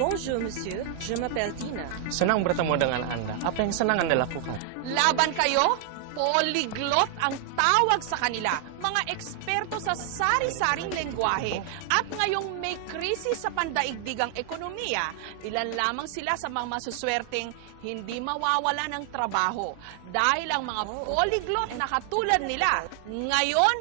Bonjour, monsieur. Je m'appelle Tina. Senang bertemu dengan Anda. Apa yang senang Anda lakukan? Laban kayo? Polyglot ang tawag sa kanila. Mga eksperto sa sari-saring lengguwahe. At ngayong may krisis sa pandaigdigang ekonomiya, ilan lamang sila sa mga masuswerteng hindi mawawala ng trabaho. Dahil ang mga polyglot na katulad nila, ngayon,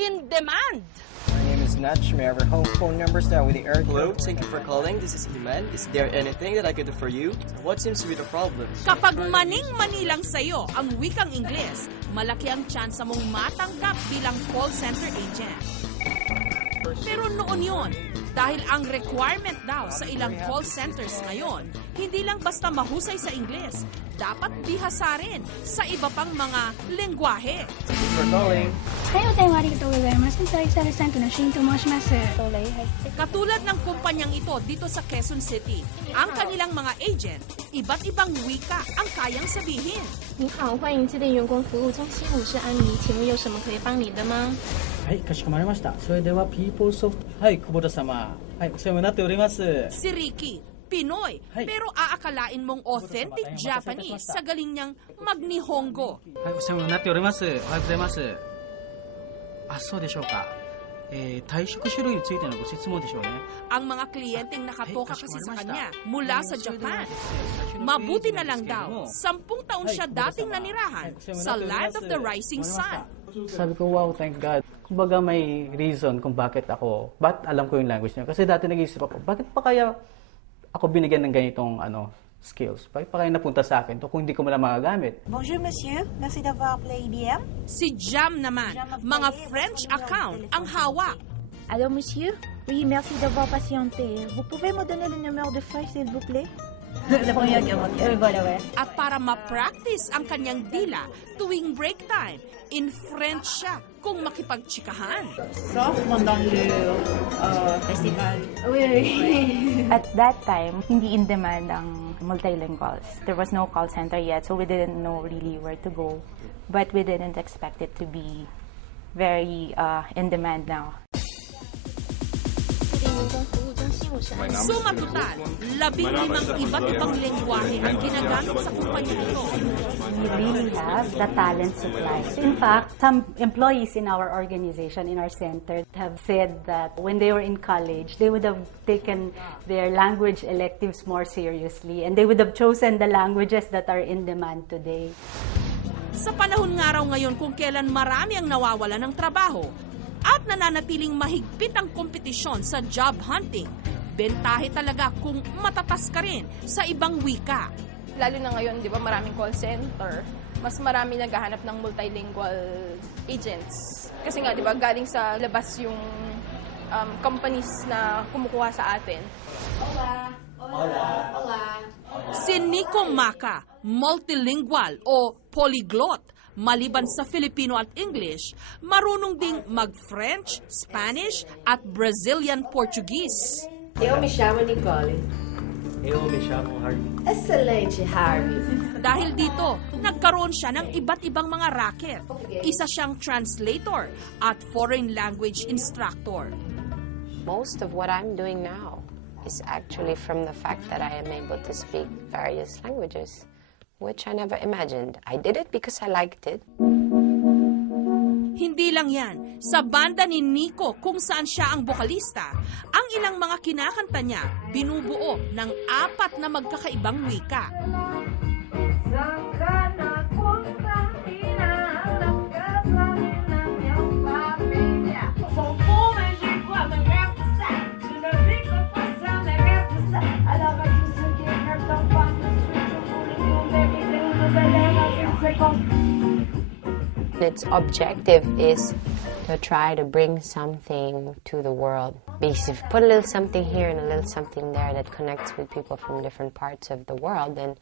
in demand. My name is Natch. May I have your phone number start with the air? Hello, thank you for calling. This is Iman. Is there anything that I could do for you? What seems to be the problem? Kapag maning-mani lang sa'yo ang wikang Ingles, malaki ang tsansa mong matanggap bilang call center agent. Pero noon yon, dahil ang requirement daw sa ilang call centers ngayon, hindi lang basta mahusay sa Ingles, dapat bihasa rin sa iba pang mga lengguwahe. Thank you for calling. はい、お電話ありがとうございます。サービスアシスタントのシンと申します。 Katulad ng kumpanyang ito dito sa Quezon City, ang kanilang mga agent, iba't ibang wika ang kayang sabihin. 你好，欢迎致电员工服务中心，我是安妮，请问有什么可以帮你的吗？はい、かしこまりました。それではピーポーソフト、はい、久保田様、はい、お世話になっております。 Si Ricky, Pinoy, Hay. pero aakalain mong authentic Japanese sa galing niyang mag-Nihongo. はい、お世話になっております。おはようございます。あ、そうでしょうか。退職種類についてのご質問でしょうね。 Ang mga kliyenteng nakatoka kasi sa kanya mula sa Japan. Mabuti na lang daw, 10 taon siya dating nanirahan sa Land of the Rising Sun. Sabi ko, wow, thank God. Kumbaga may reason kung bakit alam ko yung language niya. Kasi dati nag-iisip ako, bakit pa kaya ako binigyan ng ganitong skills? Bakit pa kaya napunta sa akin to kung hindi ko mo lang magagamit? Bonjour monsieur, merci d'avoir appelé IBM. Si Jam naman, mga French account ang hawak. Allô monsieur? Oui, merci d'avoir patienté. Vous pouvez me donner le numéro de feuille s'il vous plaît? At para ma-practice ang kanyang dila tuwing break time, in French siya kung makipagtsikahan. At that time, hindi in demand ang multilinguals. There was no call center yet, so we didn't know really where to go. But we didn't expect it to be very in demand now. 致电员工服务中心，我是安妮。 Sumatotal, 15 iba't ibang lengguwahe ang ginagamit sa kumpanya ito. We really have the talent supply. In fact, some employees in our organization, in our center, have said that when they were in college, they would have taken their language electives more seriously, and they would have chosen the languages that are in demand today. Sa panahon nga raw ngayon kung kailan marami ang nawawala ng trabaho at nananatiling mahigpit ang kompetisyon sa job hunting, bentahe talaga kung matatas ka rin sa ibang wika. Lalo na ngayon, di ba, maraming call center. Mas marami naghahanap ng multilingual agents. Kasi nga, di ba, galing sa labas yung companies na kumukuha sa atin. Si Nico Maca, multilingual o polyglot. Maliban sa Filipino at English, marunong ding mag-French, Spanish at Brazilian Portuguese. Eu me chamo Nicole. Eu me chamo Harvey. Excelente, Harvey. Dahil dito, nagkaroon siya ng iba't ibang mga racket. Isa siyang translator at foreign language instructor. Most of what I'm doing now is actually from the fact that I am able to speak various languages, which I never imagined. I did it because I liked it. Hindi lang yan. Sa banda ni Nico kung saan siya ang bokalista, ang ilang mga kinakanta niya binubuo ng 4 na magkakaibang wika. Its objective is to try to bring something to the world. Basically, put a little something here and a little something there that connects with people from different parts of the world, and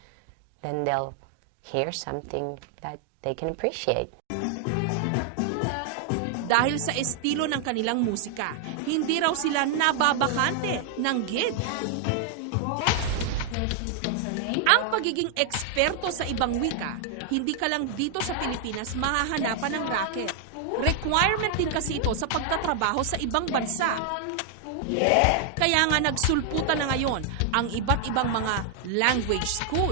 then they'll hear something that they can appreciate. Dahil sa estilo ng kanilang musika, hindi raw sila nababakante ng gig. Ang pagiging eksperto sa ibang wika, hindi ka lang dito sa Pilipinas mahahanapan ng racket. Requirement din kasi ito sa pagtatrabaho sa ibang bansa. Kaya nga nagsulputan na ngayon ang iba't ibang mga language school.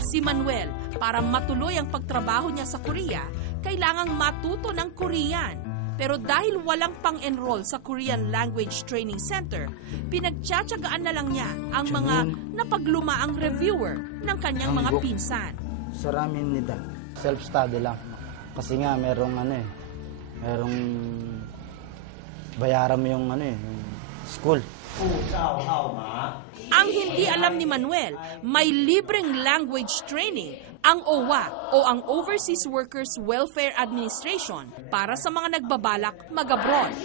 Si Manuel, para matuloy ang pagtrabaho niya sa Korea, kailangang matuto ng Korean. Pero dahil walang pang-enroll sa Korean Language Training Center, pinagtsatsagaan na lang niya ang mga napaglumaang reviewer ng kanyang mga pinsan. Sa ramin nila, self-study lang. Kasi nga merong bayaran mo yung school. Ang hindi alam ni Manuel, may libreng language training ang OWA o ang Overseas Workers Welfare Administration para sa mga nagbabalak mag-abroad.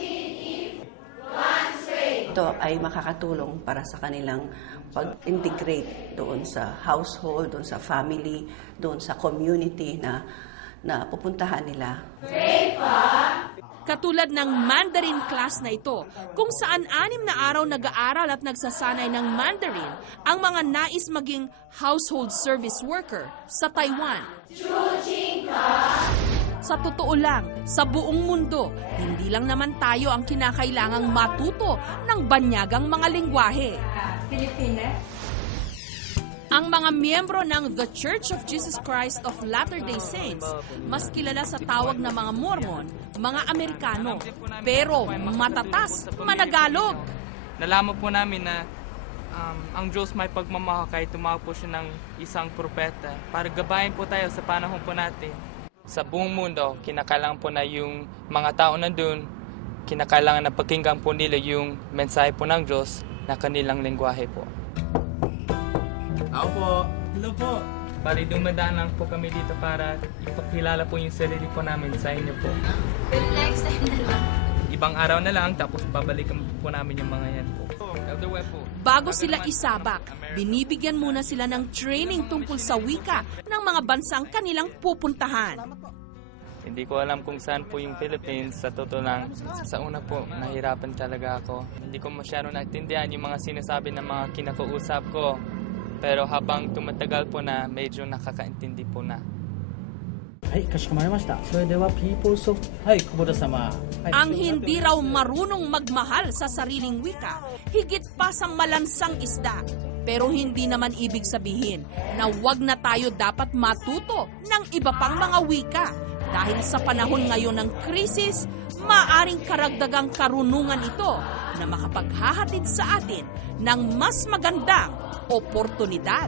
Ito ay makakatulong para sa kanilang pag-integrate doon sa household, doon sa family, doon sa community na pupuntahan nila. Katulad ng Mandarin class na ito, kung saan 6 na araw nag-aaral at nagsasanay ng Mandarin ang mga nais maging household service worker sa Taiwan. Sa totoo lang, sa buong mundo, hindi lang naman tayo ang kinakailangang matuto ng banyagang mga lengguwahe. Ang mga miyembro ng The Church of Jesus Christ of Latter-day Saints, mas kilala sa tawag na mga Mormon, mga Amerikano, pero matatas, managalog. Nalaman po namin na ang Diyos may pagmamahal kahit tumawag po siya ng isang propeta para gabayan po tayo sa panahon po natin. Sa buong mundo, kinakailangan po na yung mga tao nandun, kinakailangan na pakinggan po nila yung mensahe po ng Diyos na kanilang lengguwahe po. Ako po. Hello po. Bali, dumadaan lang po kami dito para ipakilala po yung sarili po namin sa inyo po. Next time na lang. Ibang araw na lang, tapos babalikan po namin yung mga yan po. Elder Web po. Bago sila isabak, binibigyan muna sila ng training tungkol sa wika ng mga bansang kanilang pupuntahan. Hindi ko alam kung saan po yung Philippines. Sa totoo lang, sa una po, nahirapan talaga ako. Hindi ko masyadong naintindihan yung mga sinasabi ng mga kinakausap ko. Pero habang tumatagal po na, medyo nakakaintindi po na. Ang hindi raw marunong magmahal sa sariling wika, higit pa sa malansang isda. Pero hindi naman ibig sabihin na wag na tayo dapat matuto ng iba pang mga wika. Dahil sa panahon ngayon ng krisis, maaring karagdagang karunungan ito na makapaghahatid sa atin ng mas magandang oportunidad.